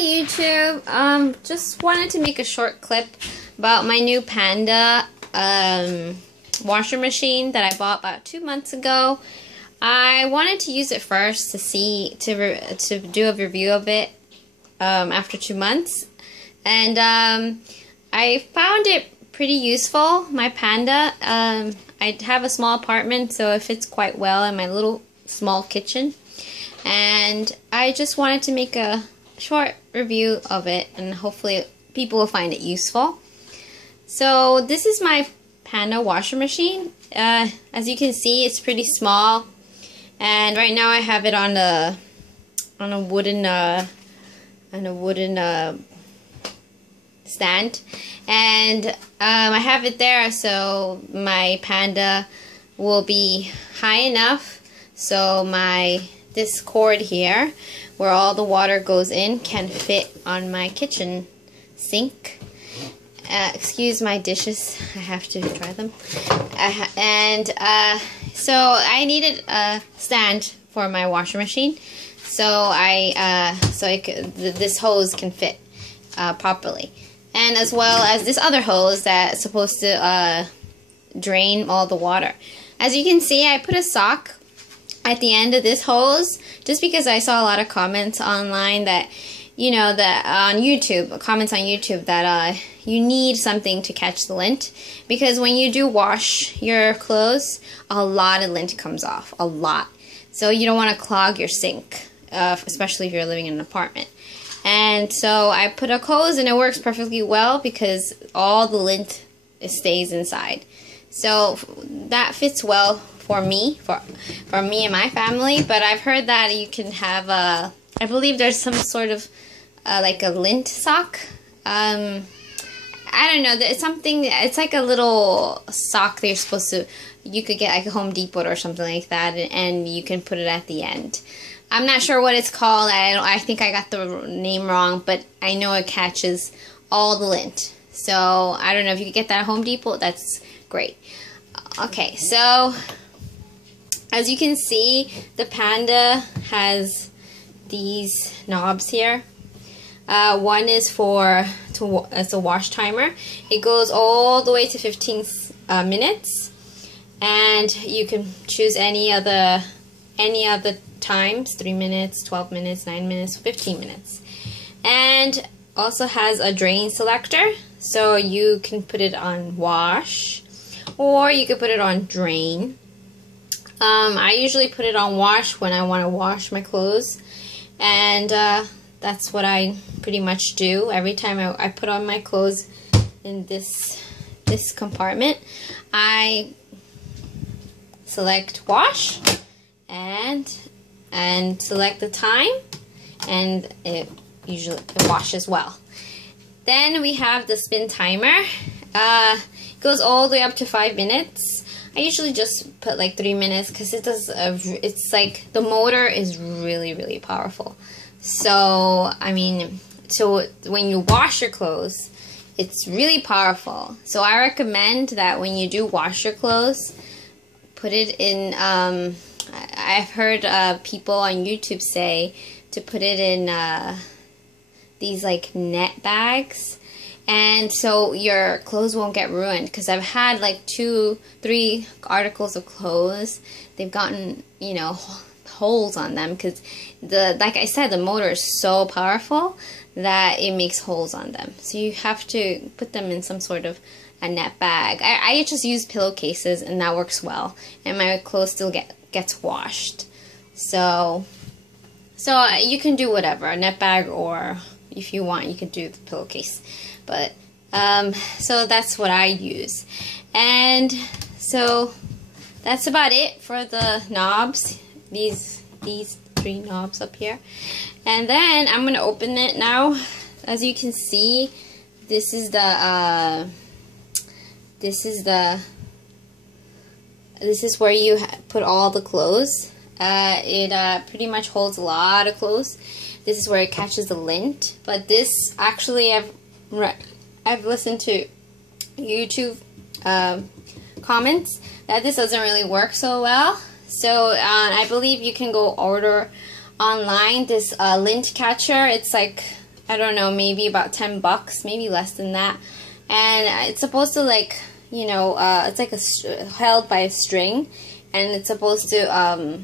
YouTube. Just wanted to make a short clip about my new Panda washing machine that I bought about 2 months ago. I wanted to use it first to see to do a review of it after 2 months, and I found it pretty useful. My Panda, I have a small apartment, so it fits quite well in my little small kitchen, and I just wanted to make a short review of it, and hopefully people will find it useful. So this is my Panda washing machine. As you can see, it's pretty small, and right now I have it on a wooden stand, and I have it there so my Panda will be high enough so this cord here where all the water goes in can fit on my kitchen sink. Excuse my dishes, I have to dry them. So I needed a stand for my washing machine, so this hose can fit properly, and as well as this other hose that's supposed to drain all the water. As you can see, I put a sock at the end of this hose just because I saw a lot of comments online that, you know, that on YouTube, comments on YouTube that you need something to catch the lint, because when you do wash your clothes, a lot of lint comes off, a lot. So you don't want to clog your sink, especially if you're living in an apartment. And so I put a hose, and it works perfectly well because all the lint stays inside. So that fits well for me, for me and my family. But I've heard that you can have I believe there's some sort of like a lint sock. I don't know. It's something. It's like a little sock that you're supposed to. You could get like a Home Depot or something like that, and you can put it at the end. I'm not sure what it's called. I think I got the name wrong, but I know it catches all the lint. So I don't know if you could get that at Home Depot. That's great. Okay, so as you can see, the Panda has these knobs here. One is it's a wash timer. It goes all the way to 15 minutes, and you can choose any other times: 3 minutes, 12 minutes, 9 minutes, 15 minutes. And also has a drain selector, so you can put it on wash, or you could put it on drain. I usually put it on wash when I want to wash my clothes, and that's what I pretty much do every time I put on my clothes in this compartment. I select wash and select the time, and it washes well. Then we have the spin timer. It goes all the way up to 5 minutes. I usually just put like 3 minutes because it does. It's like the motor is really powerful. So I mean, so when you wash your clothes, it's really powerful. So I recommend that when you do wash your clothes, put it in. I've heard people on YouTube say to put it in these like net bags, and so your clothes won't get ruined. Because I've had like 2-3 articles of clothes, they've gotten, you know, holes on them because like I said, the motor is so powerful that it makes holes on them. So you have to put them in some sort of a net bag. I just use pillowcases, and that works well, and my clothes still gets washed. So you can do whatever, a net bag, or if you want, you could do the pillowcase. But so that's what I use, and so that's about it for the knobs. These 3 knobs up here, and then I'm gonna open it now. As you can see, this is where you put all the clothes. It pretty much holds a lot of clothes. This is where it catches the lint. But this, actually, I've listened to YouTube comments that this doesn't really work so well. So I believe you can go order online this Lint Catcher. It's like I don't know, maybe about $10, maybe less than that. And it's supposed to, like, you know, it's like held by a string, and it's supposed to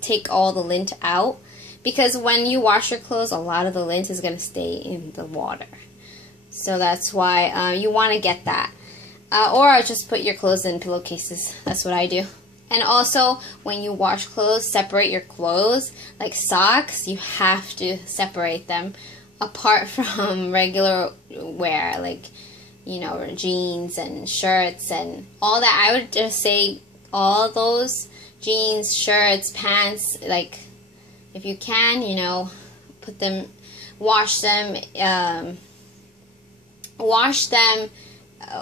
take all the lint out, because when you wash your clothes, a lot of the lint is going to stay in the water. So that's why you want to get that. Or just put your clothes in pillowcases. That's what I do. And also, when you wash clothes, separate your clothes. Like socks, you have to separate them apart from regular wear, like, you know, jeans and shirts and all that. I would just say all those jeans, shirts, pants, like, if you can, you know, put them, wash them,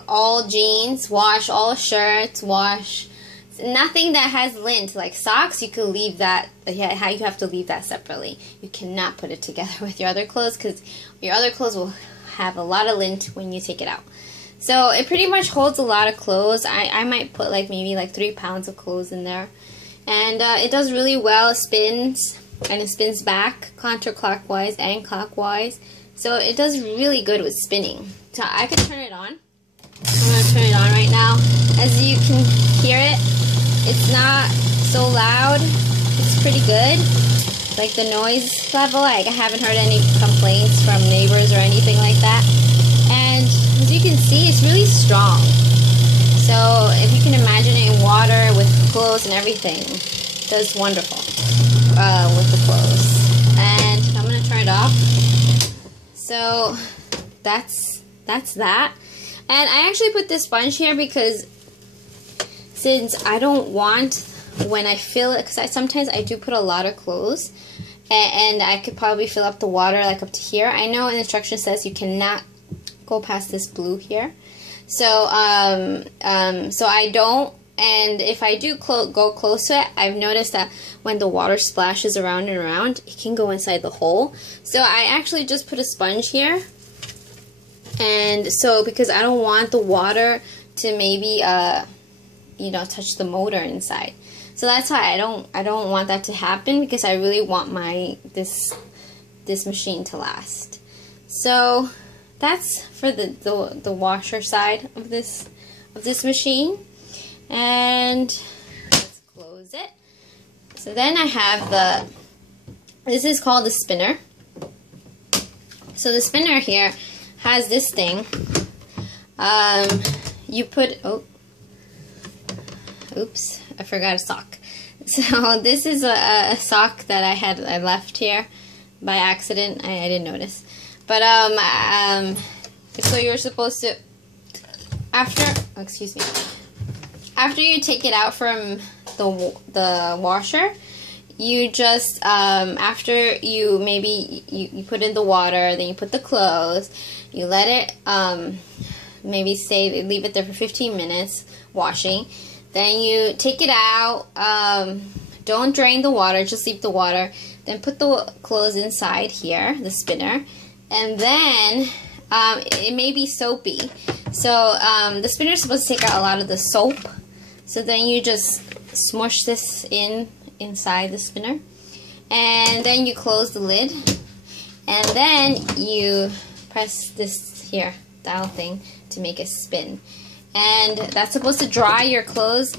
all jeans, wash all shirts, wash nothing that has lint, like socks. You could leave that, yeah, you have to leave that separately. You cannot put it together with your other clothes, because your other clothes will have a lot of lint when you take it out. So it pretty much holds a lot of clothes. I might put like maybe like 3 pounds of clothes in there. And it does really well. It spins, and it spins back counterclockwise and clockwise. So it does really good with spinning. So I could turn it on. I'm going to turn it on right now. As you can hear it, it's not so loud. It's pretty good. Like the noise level, I haven't heard any complaints from neighbors or anything like that. And as you can see, it's really strong. So if you can imagine it in water with clothes and everything, it does wonderful with the clothes. And I'm going to turn it off. So that's that. And I actually put this sponge here because since I don't want, when I fill it, because sometimes I do put a lot of clothes, and I could probably fill up the water like up to here. I know an instruction says you cannot go past this blue here. So, so I don't, and if I do go close to it, I've noticed that when the water splashes around and around, it can go inside the hole. So I actually just put a sponge here. And so, because I don't want the water to maybe, you know, touch the motor inside. So that's why I don't want that to happen, because I really want this machine to last. So that's for the washer side of this machine. And let's close it. So then I have this is called the spinner. So the spinner here has this thing. You put, oops, I forgot a sock. So this is a sock that I left here by accident. I didn't notice. But so you're supposed to, excuse me, after you take it out from the washer, you just, after you you put in the water, then you put the clothes, you let it, maybe leave it there for 15 minutes washing. Then you take it out, don't drain the water, just leave the water. Then put the clothes inside here, the spinner, and then it may be soapy. So the spinner is supposed to take out a lot of the soap. So then you just smush this inside the spinner, and then you close the lid, and then you press this here dial thing to make it spin. And that's supposed to dry your clothes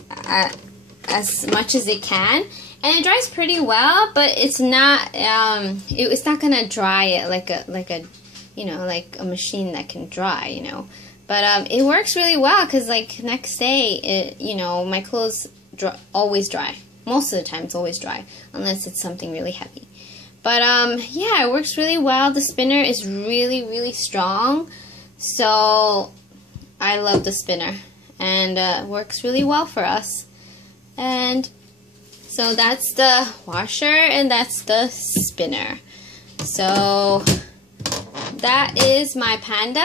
as much as it can, and it dries pretty well, but it's not it's not gonna dry it like a you know, like a machine that can dry, you know. But it works really well, because like next day, you know, my clothes always dry. Most of the time it's always dry, unless it's something really heavy. But yeah, it works really well. The spinner is really, really strong. So I love the spinner, and it works really well for us. And so that's the washer, and that's the spinner. So that is my Panda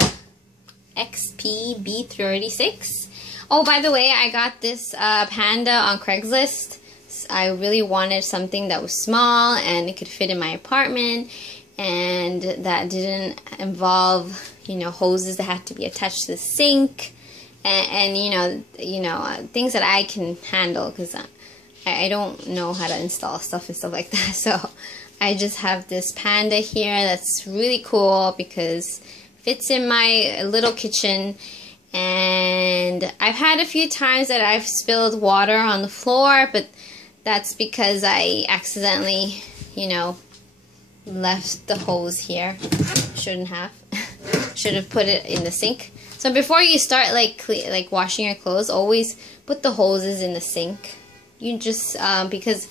XP B36. Oh, by the way, I got this Panda on Craigslist. I really wanted something that was small and it could fit in my apartment, and that didn't involve, you know, hoses that had to be attached to the sink, and you know things that I can handle, because I don't know how to install stuff and stuff like that. So I just have this Panda here that's really cool because it fits in my little kitchen. And I've had a few times that I've spilled water on the floor, but that's because I accidentally, you know, left the hose here. Shouldn't have. Should have put it in the sink. So before you start like washing your clothes, always put the hoses in the sink. You just because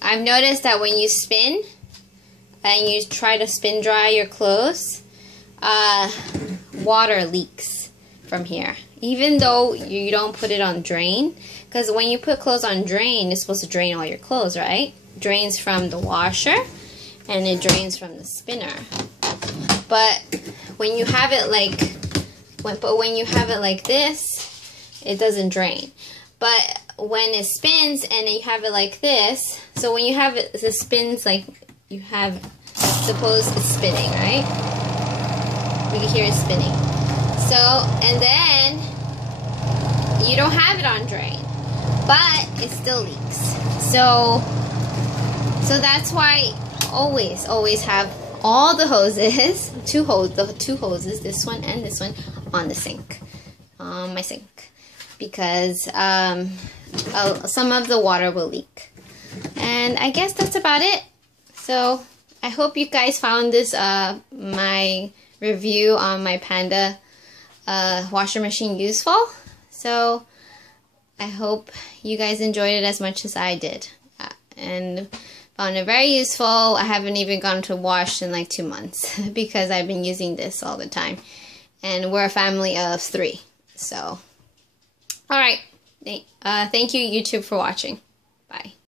I've noticed that when you spin and you try to spin dry your clothes, water leaks from here, even though you don't put it on drain, because when you put clothes on drain, it's supposed to drain all your clothes, right? Drains from the washer and it drains from the spinner. But when you have it like this, it doesn't drain. But when it spins and you have it like this, so when you have it spins like you have, suppose it's spinning, right? We can hear it spinning. So, and then you don't have it on drain, but it still leaks. So that's why always have all the hoses, the two hoses, this one and this one, on the sink, on my sink, because some of the water will leak. And I guess that's about it. So I hope you guys found this my review on my Panda washing machine useful. So I hope you guys enjoyed it as much as I did, and found it very useful. I haven't even gone to wash in like 2 months because I've been using this all the time, and we're a family of 3. So alright, thank you YouTube for watching. Bye.